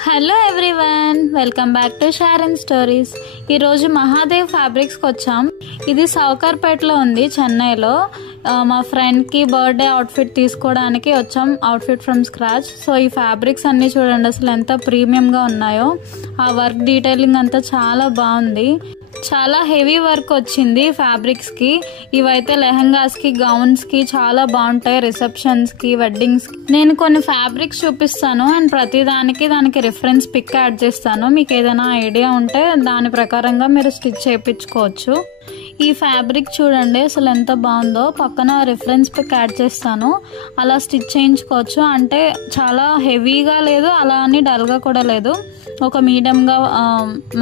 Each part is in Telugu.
Hello everyone, welcome back to Sharon stories. ఈరోజు మహాదేవ్ ఫ్యాబ్రిక్స్కి వచ్చాం. ఇది సౌకర్పేటలో ఉంది, చెన్నైలో. మా ఫ్రెండ్కి బర్త్డే అవుట్ఫిట్ తీసుకోవడానికి వచ్చాం, అవుట్ఫిట్ ఫ్రమ్ స్క్రాచ్. సో ఈ ఫ్యాబ్రిక్స్ అన్నీ చూడండి అసలు ఎంత ప్రీమియంగా ఉన్నాయో. ఆ వర్క్ డీటెయిలింగ్ అంతా చాలా బాగుంది. చాలా హెవీ వర్క్ వచ్చింది ఫ్యాబ్రిక్స్కి. ఇవైతే లెహంగాస్కి, గౌన్స్కి చాలా బాగుంటాయి, రిసెప్షన్స్కి, వెడ్డింగ్స్కి. నేను కొన్ని ఫ్యాబ్రిక్స్ చూపిస్తాను అండ్ ప్రతిదానికి దానికి రిఫరెన్స్ పిక్ యాడ్ చేస్తాను. మీకు ఏదైనా ఐడియా ఉంటే దాని ప్రకారంగా మీరు స్టిచ్ చేయించుకోవచ్చు. ఈ ఫ్యాబ్రిక్ చూడండి అసలు ఎంత బాగుందో. పక్కన రిఫరెన్స్ పిక్ యాడ్ చేస్తాను, అలా స్టిచ్ చేయించుకోవచ్చు. అంటే చాలా హెవీగా లేదు, అలా అని డల్గా కూడా లేదు, ఒక మీడియంగా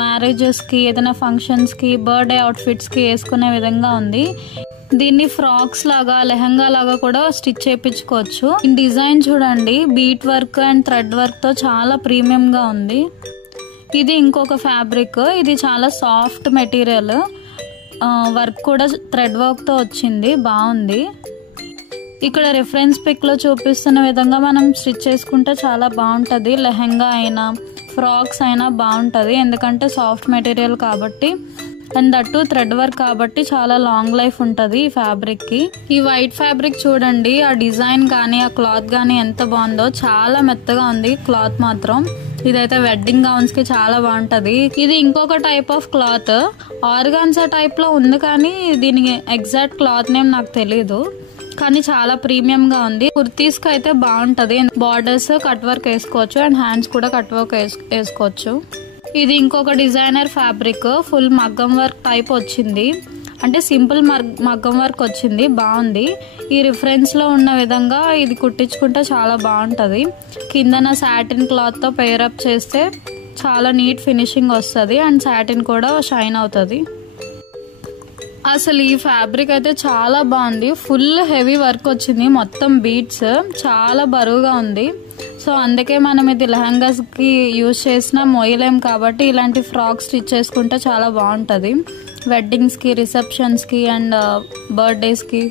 మ్యారేజెస్కి, ఏదైనా ఫంక్షన్స్కి, బర్త్డే అవుట్ఫిట్స్కి వేసుకునే విధంగా ఉంది. దీన్ని ఫ్రాక్స్ లాగా, లెహంగా లాగా కూడా స్టిచ్ చేయించుకోవచ్చు. డిజైన్ చూడండి, బీట్ వర్క్ అండ్ థ్రెడ్ వర్క్తో చాలా ప్రీమియంగా ఉంది. ఇది ఇంకొక ఫ్యాబ్రిక్, ఇది చాలా సాఫ్ట్ మెటీరియల్, వర్క్ కూడా థ్రెడ్ వర్క్తో వచ్చింది, బాగుంది. ఇక్కడ రిఫరెన్స్ పిక్లో చూపిస్తున్న విధంగా మనం స్టిచ్ చేసుకుంటే చాలా బాగుంటుంది. లెహంగా అయినా ఫ్రాక్స్ అయినా బాగుంటుంది, ఎందుకంటే సాఫ్ట్ మెటీరియల్ కాబట్టి అండ్ దట్టు థ్రెడ్ వర్క్ కాబట్టి చాలా లాంగ్ లైఫ్ ఉంటుంది ఈ ఫ్యాబ్రిక్కి. ఈ వైట్ ఫ్యాబ్రిక్ చూడండి, ఆ డిజైన్ కానీ ఆ క్లాత్ కానీ ఎంత బాగుందో. చాలా మెత్తగా ఉంది క్లాత్ మాత్రం. ఇదైతే వెడ్డింగ్ గౌన్స్ కి చాలా బాగుంటది. ఇది ఇంకొక type of cloth, organza type లో ఉంది, కానీ దీనికి ఎగ్జాక్ట్ క్లాత్ నేమ్ నాకు తెలీదు, కానీ చాలా ప్రీమియం గా ఉంది. కుర్తీస్ కి అయితే బాగుంటది, బార్డర్స్ కట్ వర్క్ వేసుకోవచ్చు అండ్ హ్యాండ్స్ కూడా కట్ వర్క్ వేసుకోవచ్చు. ఇది ఇంకొక డిజైనర్ ఫ్యాబ్రిక్, ఫుల్ మగ్గం వర్క్ టైప్ వచ్చింది, అంటే సింపుల్ మగ్గం వర్క్ వచ్చింది, బాగుంది. ఈ రిఫరెన్స్ లో ఉన్న విధంగా ఇది కుట్టించుకుంటే చాలా బాగుంటది. కిందన సాటిన్ క్లాత్ తో పేరప్ చేస్తే చాలా నీట్ ఫినిషింగ్ వస్తుంది అండ్ సాటిన్ కూడా షైన్ అవుతుంది. అసలు ఈ ఫ్యాబ్రిక్ అయితే చాలా బాగుంది, ఫుల్ హెవీ వర్క్ వచ్చింది, మొత్తం బీట్స్, చాలా బరువుగా ఉంది. సో అందుకే మనం ఇది లెహంగాస్ కి యూజ్ చేసినా మోయలేం కాబట్టి ఇలాంటి ఫ్రాక్స్ స్టిచ్ చేసుకుంటే చాలా బాగుంటది, వెడ్డింగ్స్ కి, రిసెప్షన్స్ కి అండ్ బర్త్డేస్ కి.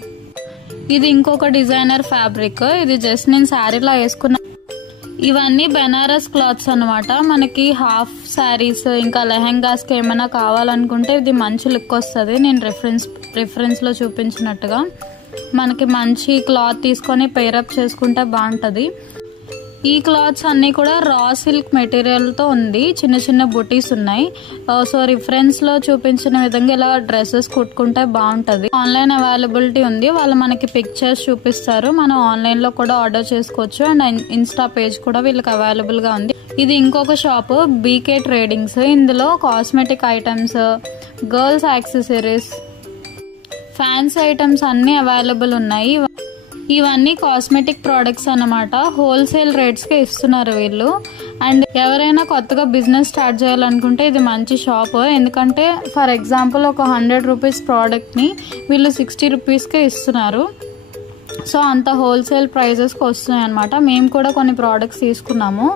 ఇది ఇంకొక డిజైనర్ ఫ్యాబ్రిక్, ఇది జస్ట్ నేను శారీలా వేసుకున్నా. ఇవన్నీ బెనారస్ క్లాత్స్ అనమాట. మనకి హాఫ్ శారీస్ ఇంకా లెహంగాస్ కి ఏమైనా కావాలనుకుంటే ఇది మంచి లుక్ వస్తుంది. నేను రిఫరెన్స్ లో చూపించినట్టుగా మనకి మంచి క్లాత్ తీసుకొని పేరప్ చేసుకుంటే బాగుంటది. ఈ క్లాత్స్ అన్ని కూడా రా సిల్క్ మెటీరియల్ తో ఉంది, చిన్న చిన్న బుటీస్ ఉన్నాయి. సో రిఫరెన్స్ లో చూపించిన విధంగా ఇలా డ్రెస్సెస్ కుట్టుకుంటే బాగుంటది. ఆన్లైన్ అవైలబిలిటీ ఉంది, వాళ్ళు మనకి పిక్చర్స్ చూపిస్తారు, మనం ఆన్లైన్ లో కూడా ఆర్డర్ చేసుకోవచ్చు అండ్ ఇన్స్టా పేజ్ కూడా వీళ్ళకి అవైలబుల్ గా ఉంది. ఇది ఇంకొక షాప్, బీకే ట్రేడింగ్స్. ఇందులో cosmetic items, girls accessories, fancy items అన్ని అవైలబుల్ ఉన్నాయి. ఇవన్నీ కాస్మెటిక్ ప్రోడక్ట్స్ అన్నమాట, హోల్సేల్ రేట్స్ కి ఇస్తున్నారు వీళ్ళు. అండ్ ఎవరైనా కొత్తగా బిజినెస్ స్టార్ట్ చేయాలనుకుంటే ఇది మంచి షాప్, ఎందుకంటే ఫర్ ఎగ్జాంపుల్ ఒక 100 రూపీస్ ప్రోడక్ట్ ని వీళ్ళు 60 రూపీస్కే ఇస్తున్నారు. సో అంత హోల్సేల్ ప్రైజెస్కి వస్తున్నాయి అనమాట. మేము కూడా కొన్ని ప్రోడక్ట్స్ తీసుకున్నాము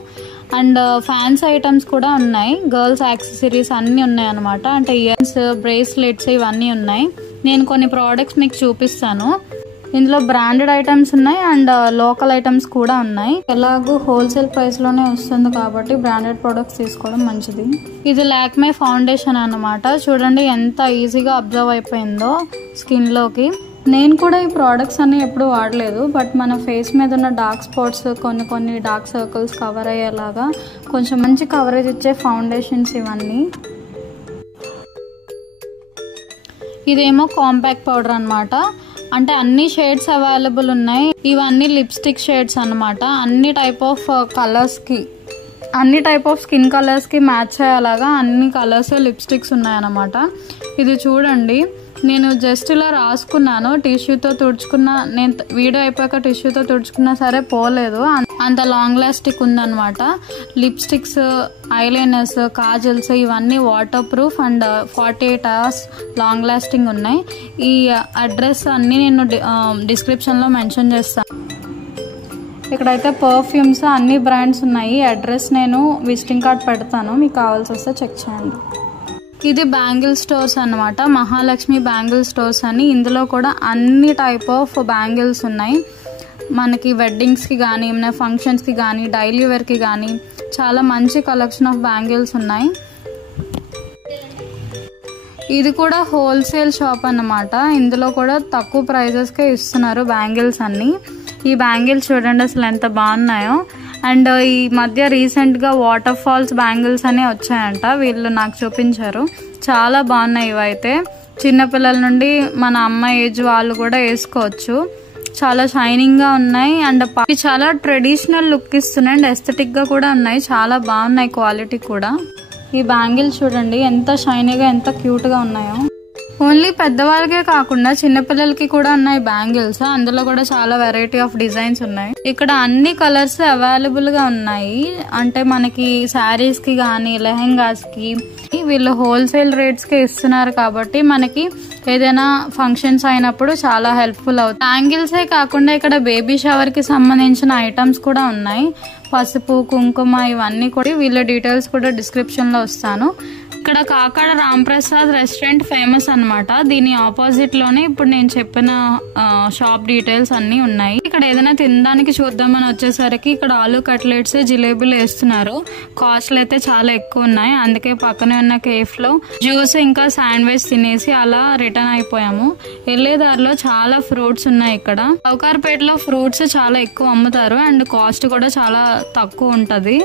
అండ్ ఫ్యాన్సీ ఐటమ్స్ కూడా ఉన్నాయి, గర్ల్స్ యాక్సెసరీస్ అన్ని ఉన్నాయి అనమాట. అంటే ఇయర్స్, బ్రేస్లెట్స్ ఇవన్నీ ఉన్నాయి. నేను కొన్ని ప్రోడక్ట్స్ మీకు చూపిస్తాను. ఇందులో బ్రాండెడ్ ఐటమ్స్ ఉన్నాయి అండ్ లోకల్ ఐటమ్స్ కూడా ఉన్నాయి. ఎలాగూ హోల్సేల్ ప్రైస్ లోనే వస్తుంది కాబట్టి బ్రాండెడ్ ప్రొడక్ట్స్ తీసుకోవడం మంచిది. ఇది లాక్మే ఫౌండేషన్ అన్నమాట. చూడండి ఎంత ఈజీగా అబ్జర్వ్ అయిపోయిందో స్కిన్ లోకి. నేను కూడా ఈ ప్రోడక్ట్స్ అన్ని ఎప్పుడు వాడలేదు, బట్ మన ఫేస్ మీద ఉన్న డార్క్ స్పాట్స్, కొన్ని డార్క్ సర్కిల్స్ కవర్ అయ్యేలాగా కొంచెం మంచి కవరేజ్ ఇచ్చే ఫౌండేషన్స్ ఇవన్నీ. ఇదేమో కాంపాక్ట్ పౌడర్ అన్నమాట, అంటే అన్ని షేడ్స్ అవైలబుల్ ఉన్నాయి. ఇవన్నీ లిప్స్టిక్ షేడ్స్ అన్నమాట. అన్ని టైప్ ఆఫ్ కలర్స్ కి, అన్ని టైప్ ఆఫ్ స్కిన్ కలర్స్ కి మ్యాచ్ అయ్యేలాగా అన్ని కలర్స్ లిప్స్టిక్స్ ఉన్నాయన్నమాట. ఇది చూడండి, నేను జస్ట్ ఇలా రాసుకున్నాను, టిష్యూతో తుడుచుకున్నా, నేను వీడియో అయిపోయాక టిష్యూతో తుడుచుకున్నా సరే పోలేదు, అంత లాంగ్ లాస్టిక్ ఉందన్నమాట. లిప్స్టిక్స్, ఐలైనర్స్, కాజల్స్ ఇవన్నీ water proof and 48 hours long lasting ఉన్నాయి. ఈ అడ్రస్ అన్ని నేను డిస్క్రిప్షన్లో మెన్షన్ చేస్తాను. ఇక్కడైతే పర్ఫ్యూమ్స్ అన్ని బ్రాండ్స్ ఉన్నాయి. అడ్రస్ నేను విజిటింగ్ కార్డ్ పెడతాను, మీకు కావాల్సి వస్తే చెక్ చేయండి. ఇది బ్యాంగిల్ స్టోర్స్ అన్నమాట, మహాలక్ష్మి బ్యాంగిల్ స్టోర్స్ అని. ఇందులో కూడా అన్ని టైప్ ఆఫ్ బ్యాంగిల్స్ ఉన్నాయి. మనకి వెడ్డింగ్స్కి కానీ ఏమైనా ఫంక్షన్స్కి కానీ డైలీ వేర్కి కానీ చాలా మంచి కలెక్షన్ ఆఫ్ బ్యాంగిల్స్ ఉన్నాయి. ఇది కూడా హోల్సేల్ షాప్ అన్నమాట. ఇందులో కూడా తక్కువ ప్రైజెస్కే ఇస్తున్నారు బ్యాంగిల్స్ అన్నీ. ఈ బ్యాంగిల్స్ చూడండి అసలు ఎంత బాగున్నాయో. అండ్ ఈ మధ్య రీసెంట్గా వాటర్ ఫాల్స్ బ్యాంగిల్స్ అనే వచ్చాయంట, వీళ్ళు నాకు చూపించారు. చాలా బాగున్నాయి ఇవైతే. చిన్నపిల్లల నుండి మన అమ్మ ఏజ్ వాళ్ళు కూడా వేసుకోవచ్చు. చాలా షైనింగ్గా ఉన్నాయి అండ్ చాలా ట్రెడిషనల్ లుక్ ఇస్తున్నాయి అండ్ ఎస్థెటిక్గా కూడా ఉన్నాయి. చాలా బాగున్నాయి క్వాలిటీ కూడా. ఈ బ్యాంగిల్స్ చూడండి ఎంత షైనీగా ఎంత క్యూట్గా ఉన్నాయో. ఓన్లీ పెద్దవాళ్ళకే కాకుండా చిన్నపిల్లలకి కూడా ఉన్నాయి బ్యాంగిల్స్. అందులో కూడా చాలా వెరైటీ ఆఫ్ డిజైన్స్ ఉన్నాయి. ఇక్కడ అన్ని కలర్స్ అవైలబుల్ గా ఉన్నాయి. అంటే మనకి శారీస్ కి కానీ లెహెంగాస్ కి వీళ్ళు హోల్సేల్ రేట్స్ కి ఇస్తున్నారు కాబట్టి మనకి ఏదైనా ఫంక్షన్స్ అయినప్పుడు చాలా హెల్ప్ఫుల్ అవుతుంది. బ్యాంగిల్సే కాకుండా ఇక్కడ బేబీ షవర్ కి సంబంధించిన ఐటమ్స్ కూడా ఉన్నాయి. పసుపు, కుంకుమ ఇవన్నీ కూడా. వీళ్ళ డీటెయిల్స్ కూడా డిస్క్రిప్షన్ లో వస్తాను. ఇక్కడ కాకాడ రాంప్రసాద్ రెస్టారెంట్ ఫేమస్ అన్నమాట. దీని ఆపోజిట్ లోనే ఇప్పుడు నేను చెప్పిన షాప్ డీటెయిల్స్ అన్ని ఉన్నాయి. ఇక్కడ ఏదైనా తినడానికి చూద్దామని వచ్చేసరికి ఇక్కడ ఆలూ కట్లెట్స్, జిలేబీలు వేస్తున్నారు. కాస్ట్లు అయితే చాలా ఎక్కువ ఉన్నాయి. అందుకే పక్కనే ఉన్న కేఫ్ లో జ్యూస్ ఇంకా శాండ్విచ్ తినేసి అలా రిటర్న్ అయిపోయాము. వెళ్లేదారిలో చాలా ఫ్రూట్స్ ఉన్నాయి. ఇక్కడ సౌకార్పేటలో ఫ్రూట్స్ చాలా ఎక్కువ అమ్ముతారు అండ్ కాస్ట్ కూడా చాలా తక్కువ ఉంటది.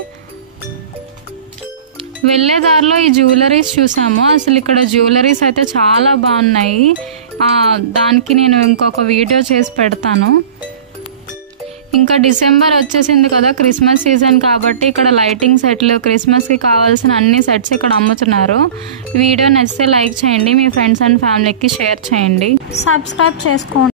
వెళ్ళేదారిలో ఈ జ్యువెలరీస్ చూసాము. అసలు ఇక్కడ జ్యువెలరీస్ అయితే చాలా బాగున్నాయి. దానికి నేను ఇంకొక వీడియో చేసి పెడతాను. ఇంకా డిసెంబర్ వచ్చేసింది కదా, క్రిస్మస్ సీజన్ కాబట్టి ఇక్కడ లైటింగ్ సెట్లు, క్రిస్మస్కి కావాల్సిన అన్ని సెట్స్ ఇక్కడ అమ్ముతున్నారు. వీడియో నచ్చితే లైక్ చేయండి, మీ ఫ్రెండ్స్ అండ్ ఫ్యామిలీకి షేర్ చేయండి, సబ్స్క్రైబ్ చేసుకోండి.